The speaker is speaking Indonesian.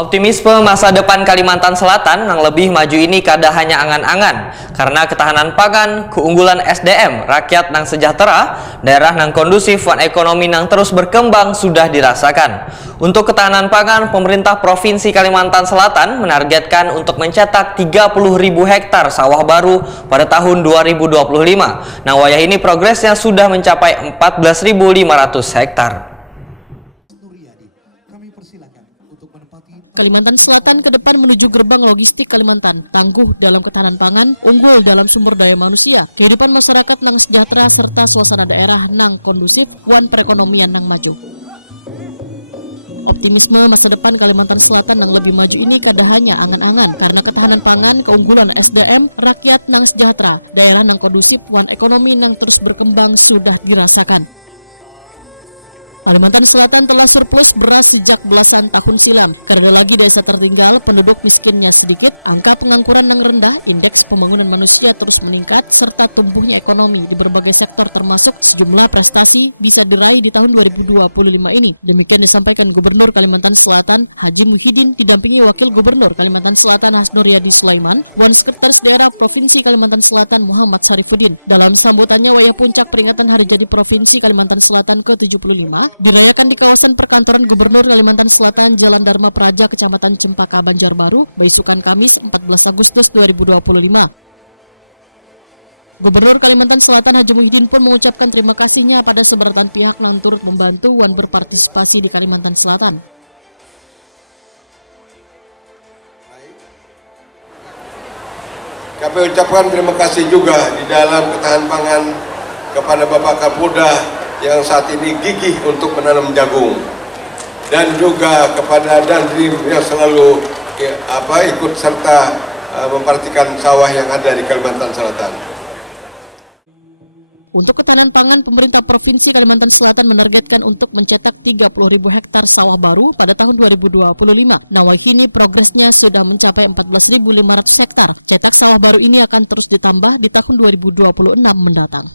Optimisme masa depan Kalimantan Selatan yang lebih maju ini kada hanya angan-angan, karena ketahanan pangan, keunggulan SDM, rakyat nang sejahtera, daerah nang kondusif, dan ekonomi nang terus berkembang sudah dirasakan. Untuk ketahanan pangan, pemerintah Provinsi Kalimantan Selatan menargetkan untuk mencetak 30.000 hektar sawah baru pada tahun 2025. Nah, wayah ini progresnya sudah mencapai 14.500 hektar. Kalimantan Selatan ke depan menuju gerbang logistik Kalimantan, tangguh dalam ketahanan pangan, unggul dalam sumber daya manusia, kehidupan masyarakat nang sejahtera serta suasana daerah nang kondusif, wan perekonomian nang maju. Optimisme masa depan Kalimantan Selatan nang lebih maju ini kada hanya angan-angan, karena ketahanan pangan, keunggulan SDM, rakyat nang sejahtera, daerah nang kondusif, wan ekonomi nang terus berkembang sudah dirasakan. Kalimantan Selatan telah surplus beras sejak belasan tahun silam. Karena lagi desa tertinggal, penduduk miskinnya sedikit, angka pengangguran yang rendah, indeks pembangunan manusia terus meningkat, serta tumbuhnya ekonomi di berbagai sektor termasuk sejumlah prestasi bisa diraih di tahun 2025 ini. Demikian disampaikan Gubernur Kalimantan Selatan Haji Muhyiddin didampingi Wakil Gubernur Kalimantan Selatan Hasnur Yadi Sulaiman, Wan Sekretaris Daerah Provinsi Kalimantan Selatan Muhammad Sarifuddin. Dalam sambutannya wayah puncak peringatan Hari Jadi Provinsi Kalimantan Selatan ke-75 dirayakan di kawasan perkantoran Gubernur Kalimantan Selatan Jalan Dharma Praja, Kecamatan Cempaka, Banjarbaru, Baisukan Kamis 14 Agustus 2025. Gubernur Kalimantan Selatan Haji Muhyiddin pun mengucapkan terima kasihnya pada seberatan pihak yang turut membantu dan berpartisipasi di Kalimantan Selatan. Kami ucapkan terima kasih juga di dalam ketahanan pangan kepada Bapak Kapolda yang saat ini gigih untuk menanam jagung, dan juga kepada Dandim yang selalu ikut serta memperhatikan sawah yang ada di Kalimantan Selatan. Untuk ketahanan pangan, pemerintah Provinsi Kalimantan Selatan menargetkan untuk mencetak 30.000 hektar sawah baru pada tahun 2025. Nah, kini progresnya sudah mencapai 14.500 hektar. Cetak sawah baru ini akan terus ditambah di tahun 2026 mendatang.